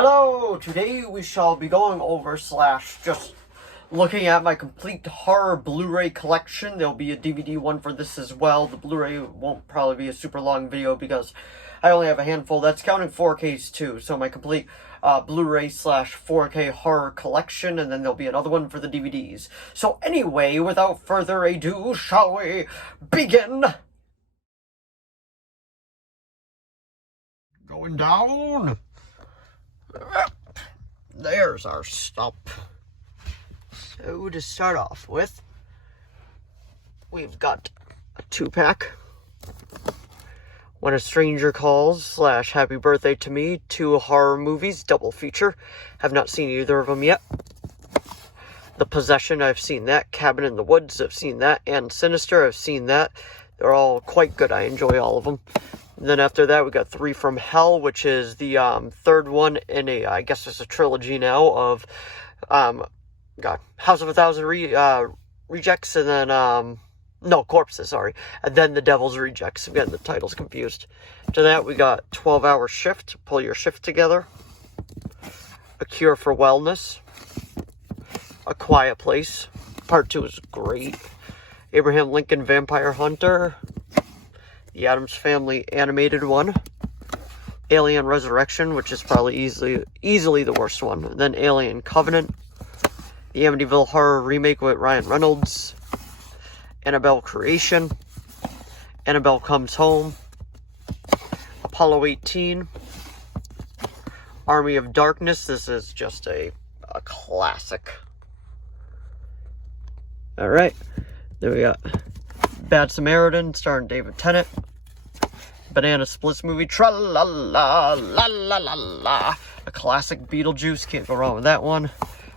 Hello! Today we shall be going over just looking at my complete horror Blu-ray collection. There'll be a DVD one for this as well. The Blu-ray won't probably be a super long video because I only have a handful. That's counting 4Ks too. So my complete Blu-ray / 4K horror collection, and then there'll be another one for the DVDs. So anyway, without further ado, shall we begin? Going down. There's our stop. So to start off with, we've got a 2-pack. When a Stranger Calls / Happy Birthday to Me, 2 horror movies, double feature. Have not seen either of them yet. The Possession, I've seen that. Cabin in the Woods, I've seen that. And Sinister, I've seen that. They're all quite good. I enjoy all of them. And then after that, we got 3 from Hell, which is the third one in I guess it's a trilogy now of, House of a Thousand Rejects, and then, no, Corpses, sorry. And then The Devil's Rejects. I'm getting the titles confused. After that, we got 12-Hour Shift, Pull Your Shift Together. A Cure for Wellness. A Quiet Place. Part 2 is great. Abraham Lincoln Vampire Hunter. The Addams Family animated one. Alien Resurrection, which is probably easily the worst one. And then Alien Covenant. The Amityville Horror remake with Ryan Reynolds. Annabelle Creation. Annabelle Comes Home. Apollo 18. Army of Darkness. This is just a classic. Alright. There we got Bad Samaritan, starring David Tennant. Banana Splits movie, tra-la-la, la-la-la-la. A classic Beetlejuice, can't go wrong with that one.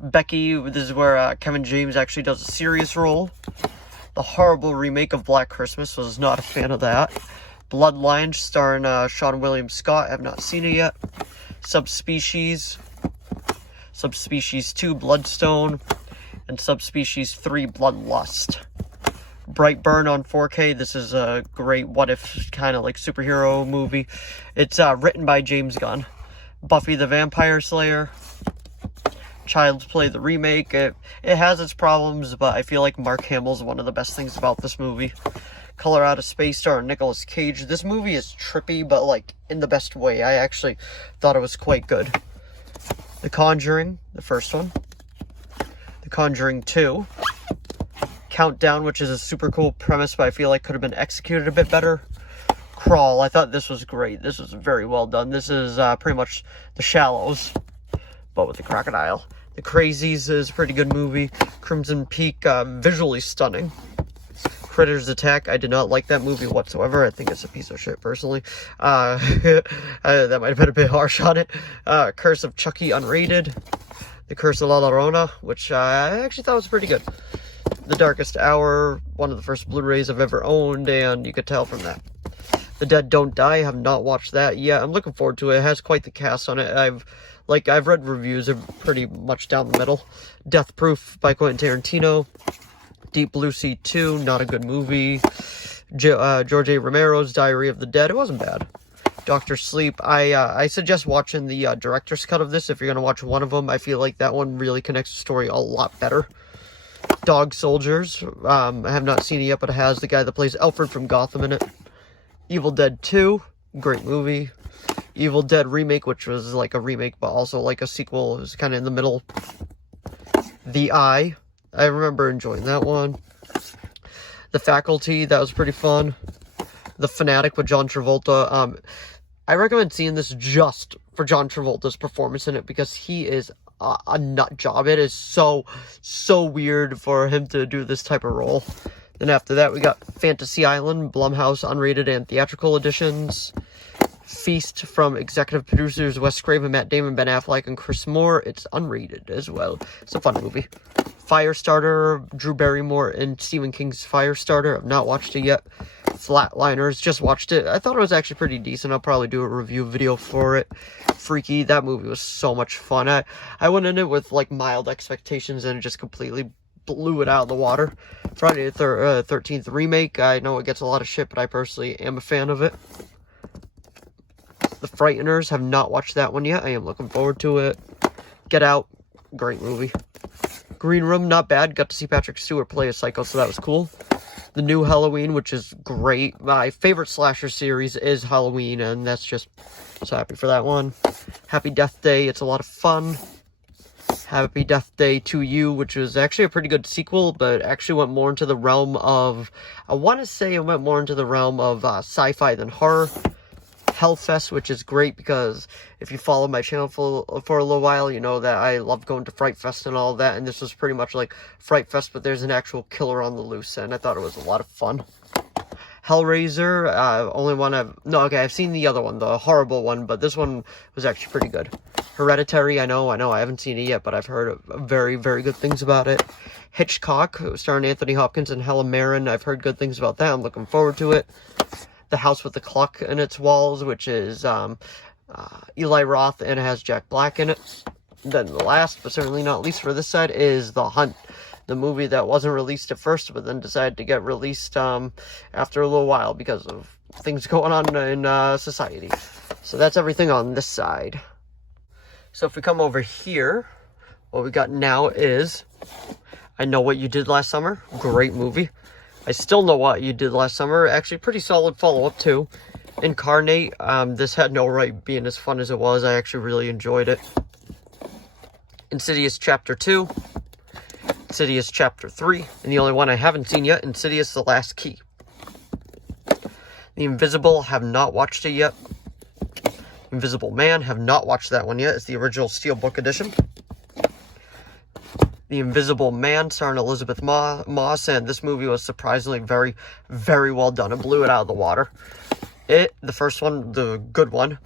Becky, this is where Kevin James actually does a serious role. The horrible remake of Black Christmas, was not a fan of that. Bloodline, starring Sean William Scott, have not seen it yet. Subspecies. Subspecies 2, Bloodstone. And Subspecies 3, Bloodlust. Brightburn on 4K. This is a great what-if kind of like superhero movie. It's written by James Gunn. Buffy the Vampire Slayer. Child's Play the remake. It has its problems, but I feel like Mark Hamill's one of the best things about this movie. Color Out of Space, starring Nicolas Cage. This movie is trippy, but like in the best way. I actually thought it was quite good. The Conjuring, the first one. The Conjuring 2. Countdown, which is a super cool premise, but I feel like could have been executed a bit better. Crawl, I thought this was great. This was very well done. This is pretty much The Shallows, but with the crocodile. The Crazies is a pretty good movie. Crimson Peak, visually stunning. Critters Attack, I did not like that movie whatsoever. I think it's a piece of shit, personally. That might have been a bit harsh on it. Curse of Chucky, unrated. The Curse of La Llorona, which I actually thought was pretty good. The Darkest Hour, one of the first Blu-rays I've ever owned, and you could tell from that. The Dead Don't Die, I have not watched that yet. I'm looking forward to it. It has quite the cast on it. I've read reviews, they're pretty much down the middle. Death Proof by Quentin Tarantino. Deep Blue Sea 2, not a good movie. George A. Romero's Diary of the Dead, it wasn't bad. Doctor Sleep, I suggest watching the director's cut of this if you're going to watch one of them. I feel like that one really connects the story a lot better. Dog Soldiers, I have not seen it yet, but it has the guy that plays Alfred from Gotham in it. Evil Dead 2, great movie. Evil Dead Remake, which was like a remake, but also like a sequel, it was kind of in the middle. The Eye, I remember enjoying that one. The Faculty, that was pretty fun. The Fanatic with John Travolta, I recommend seeing this just for John Travolta's performance in it, because he is a nut job. It is so weird for him to do this type of role. Then after that, we got Fantasy Island, Blumhouse unrated and theatrical editions. Feast from executive producers Wes Craven, Matt Damon, Ben Affleck, and Chris Moore. It's unrated as well. It's a fun movie. Firestarter, Drew Barrymore and Stephen King's Firestarter. I've not watched it yet. Flatliners, just watched it. I thought it was actually pretty decent. I'll probably do a review video for it. Freaky, that movie was so much fun. I went in it with like mild expectations and it just completely blew it out of the water. Friday the 13th remake. I know it gets a lot of shit, but I personally am a fan of it. The Frighteners, have not watched that one yet. I am looking forward to it. Get Out, great movie. Green Room, not bad. Got to see Patrick Stewart play a psycho, so that was cool. The New Halloween, which is great. My favorite slasher series is Halloween, and that's just so happy for that one. Happy Death Day, it's a lot of fun. Happy Death Day to You, which was actually a pretty good sequel, but actually went more into the realm of, I want to say it went more into the realm of sci-fi than horror. Hellfest, which is great because if you follow my channel for a little while, you know that I love going to Fright Fest and all that, and this was pretty much like Fright Fest, but there's an actual killer on the loose, and I thought it was a lot of fun. Hellraiser, I've seen the other one, the horrible one, but this one was actually pretty good. Hereditary, I know, I haven't seen it yet, but I've heard very, very good things about it. Hitchcock, starring Anthony Hopkins and Helen Mirren, I've heard good things about that, I'm looking forward to it. The House with the Clock in its walls, which is Eli Roth, and it has Jack Black in it. Then the last, but certainly not least for this side, is The Hunt. The movie that wasn't released at first, but then decided to get released after a little while because of things going on in society. So that's everything on this side. So if we come over here, what we got now is I Know What You Did Last Summer. Great movie. I Still Know What You Did Last Summer. Actually, pretty solid follow-up, too. Incarnate. This had no right being as fun as it was. I actually really enjoyed it. Insidious Chapter 2. Insidious Chapter 3. And the only one I haven't seen yet, Insidious The Last Key. The Invisible, have not watched it yet. Invisible Man, have not watched that one yet. It's the original Steelbook edition. The Invisible Man, starring Elizabeth Moss, and this movie was surprisingly very, very well done. It blew it out of the water. The first one, the good one.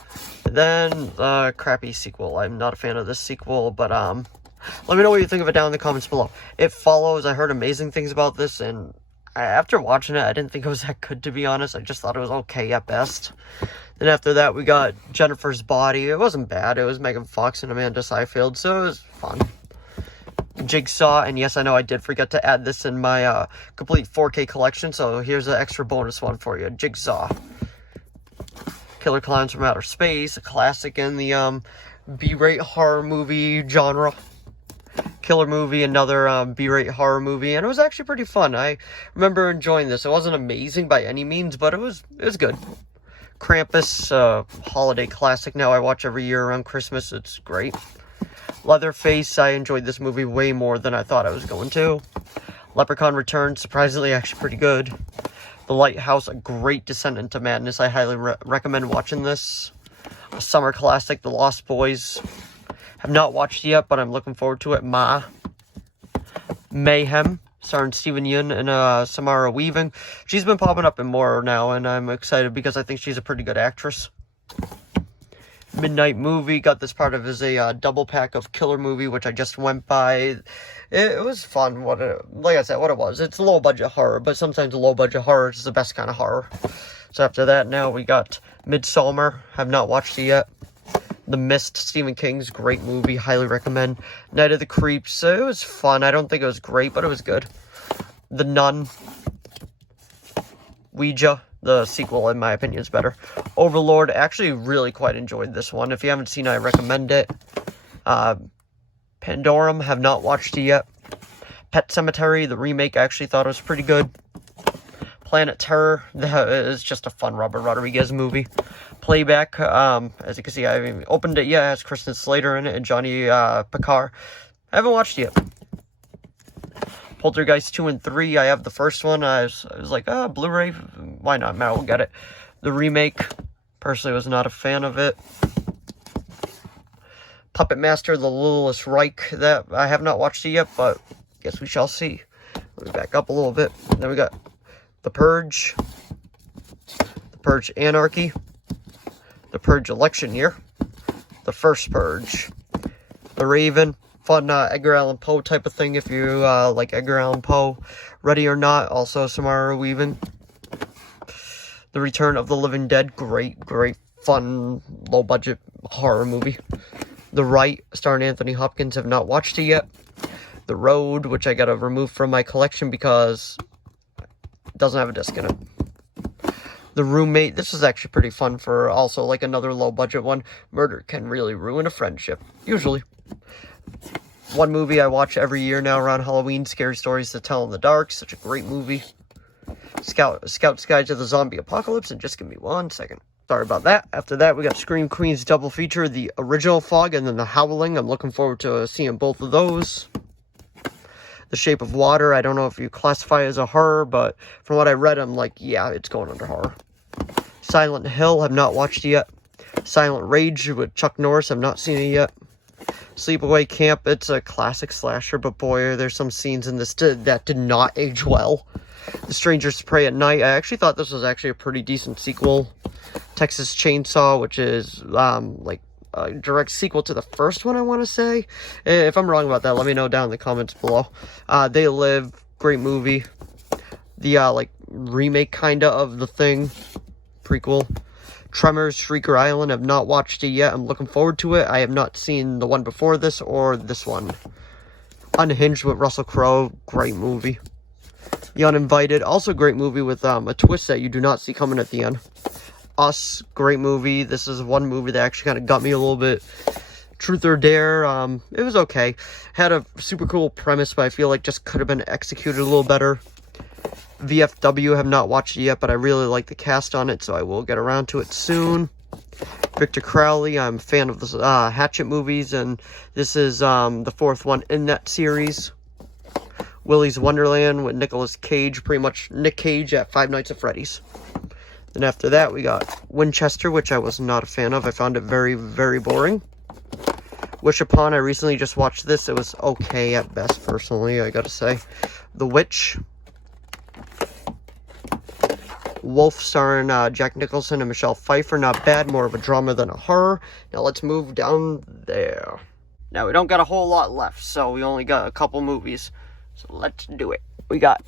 Then, crappy sequel. I'm not a fan of this sequel, but, let me know what you think of it down in the comments below. It Follows, I heard amazing things about this, and after watching it, I didn't think it was that good, to be honest. I just thought it was okay at best. Then after that, we got Jennifer's Body. It wasn't bad. It was Megan Fox and Amanda Seyfried, so it was fun. Jigsaw, and yes, I know I did forget to add this in my complete 4K collection, so here's an extra bonus one for you. Jigsaw. Killer Clowns from Outer Space, a classic in the B-rate horror movie genre. Killer Movie, another B-rate horror movie, and it was actually pretty fun. I remember enjoying this. It wasn't amazing by any means, but it was good. Krampus, holiday classic now I watch every year around Christmas. It's great. Leatherface, I enjoyed this movie way more than I thought I was going to. Leprechaun Returns, surprisingly actually pretty good. The Lighthouse, a great descent into madness. I highly recommend watching this. A summer classic, The Lost Boys. Have not watched it yet, but I'm looking forward to it. Ma. Mayhem, starring Steven Yeun and Samara Weaving. She's been popping up in more now, and I'm excited because I think she's a pretty good actress. Midnight Movie, got this part of as a double pack of Killer Movie, which I just went by. It was fun. Like I said, what it was. It's low budget horror, but sometimes low budget horror is the best kind of horror. So after that, now we got Midsommar. Have not watched it yet. The Mist, Stephen King's great movie, highly recommend. Night of the Creeps, it was fun. I don't think it was great, but it was good. The Nun. Ouija, the sequel, in my opinion, is better. Overlord, actually really quite enjoyed this one. If you haven't seen it, I recommend it. Pandorum, have not watched it yet. Pet Sematary, the remake, I actually thought it was pretty good. Planet Terror, that is just a fun Robert Rodriguez movie. Playback, as you can see, I haven't even opened it yet. It has Kristen Slater in it and Johnny Picard. I haven't watched it yet. Poltergeist 2 and 3, I have the first one. I was like, Blu-ray, why not? Matt will get it. The remake, personally was not a fan of it. Puppet Master, The Littlest Reich, that I have not watched it yet, but guess we shall see. Let me back up a little bit. Then we got The Purge, The Purge Anarchy, The Purge Election Year, The First Purge, The Raven, fun Edgar Allan Poe type of thing if you like Edgar Allan Poe. Ready or Not, also Samara Weaving. The Return of the Living Dead, great fun low budget horror movie. The Right, starring Anthony Hopkins, have not watched it yet. The Road, which I gotta remove from my collection because it doesn't have a disc in it. The Roommate. This was actually pretty fun for also like another low budget one. Murder can really ruin a friendship. Usually. One movie I watch every year now around Halloween, Scary Stories to Tell in the Dark. Such a great movie. Scout's Guide to the Zombie Apocalypse. And just give me 1 second. Sorry about that. After that, we got Scream Queens double feature. The original Fog and then The Howling. I'm looking forward to seeing both of those. The Shape of Water. I don't know if you classify as a horror, but from what I read, I'm like, yeah, it's going under horror. Silent Hill. Have not watched it yet. Silent Rage with Chuck Norris. I've not seen it yet. Sleepaway Camp. It's a classic slasher, but boy, there's some scenes in this that did not age well. The Strangers Prey at Night. I actually thought this was actually a pretty decent sequel. Texas Chainsaw, which is like a direct sequel to the first one, I want to say. If I'm wrong about that, let me know down in the comments below. They Live, great movie. The like remake kinda of The Thing, prequel. Tremors, Shrieker Island. I've not watched it yet. I'm looking forward to it. I have not seen the one before this or this one. Unhinged with Russell Crowe, great movie. The Uninvited, also great movie with a twist that you do not see coming at the end. Us, great movie. This is one movie that actually kind of got me a little bit. Truth or Dare, it was okay. Had a super cool premise, but I feel like just could have been executed a little better. VFW, have not watched it yet, but I really like the cast on it, so I will get around to it soon. Victor Crowley, I'm a fan of the Hatchet movies, and this is the fourth one in that series. Willy's Wonderland with Nicolas Cage, pretty much Nick Cage at Five Nights at Freddy's. Then after that, we got Winchester, which I was not a fan of. I found it very, very boring. Wish Upon, I recently just watched this. It was okay at best, personally, I gotta say. The Witch. Wolf, starring Jack Nicholson and Michelle Pfeiffer. Not bad, more of a drama than a horror. Now let's move down there. Now, we don't got a whole lot left, so we only got a couple movies. So let's do it. We got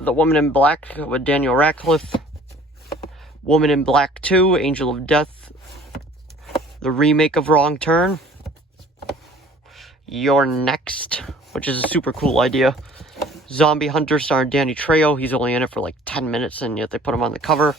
The Woman in Black with Daniel Radcliffe. Woman in Black 2, Angel of Death. The remake of Wrong Turn. You're Next, which is a super cool idea. Zombie Hunter starring Danny Trejo. He's only in it for like 10 minutes, and yet they put him on the cover.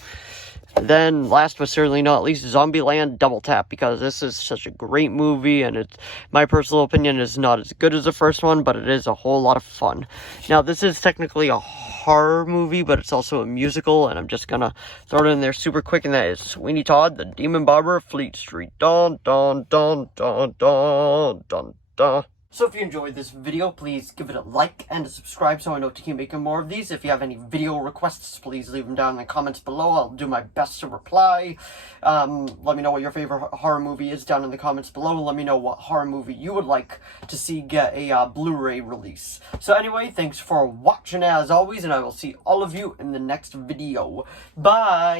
Then, last but certainly not least, Zombieland Double Tap, because this is such a great movie, and it's, my personal opinion, is not as good as the first one, but it is a whole lot of fun. Now, this is technically a horror movie, but it's also a musical, and I'm just gonna throw it in there super quick, and that is Sweeney Todd, the Demon Barber of Fleet Street. Dun, dun, dun, dun, dun, dun, dun. So if you enjoyed this video, please give it a like and a subscribe so I know to keep making more of these. If you have any video requests, please leave them down in the comments below. I'll do my best to reply. Let me know what your favorite horror movie is down in the comments below. Let me know what horror movie you would like to see get a Blu-ray release. So anyway, thanks for watching as always, and I will see all of you in the next video. Bye!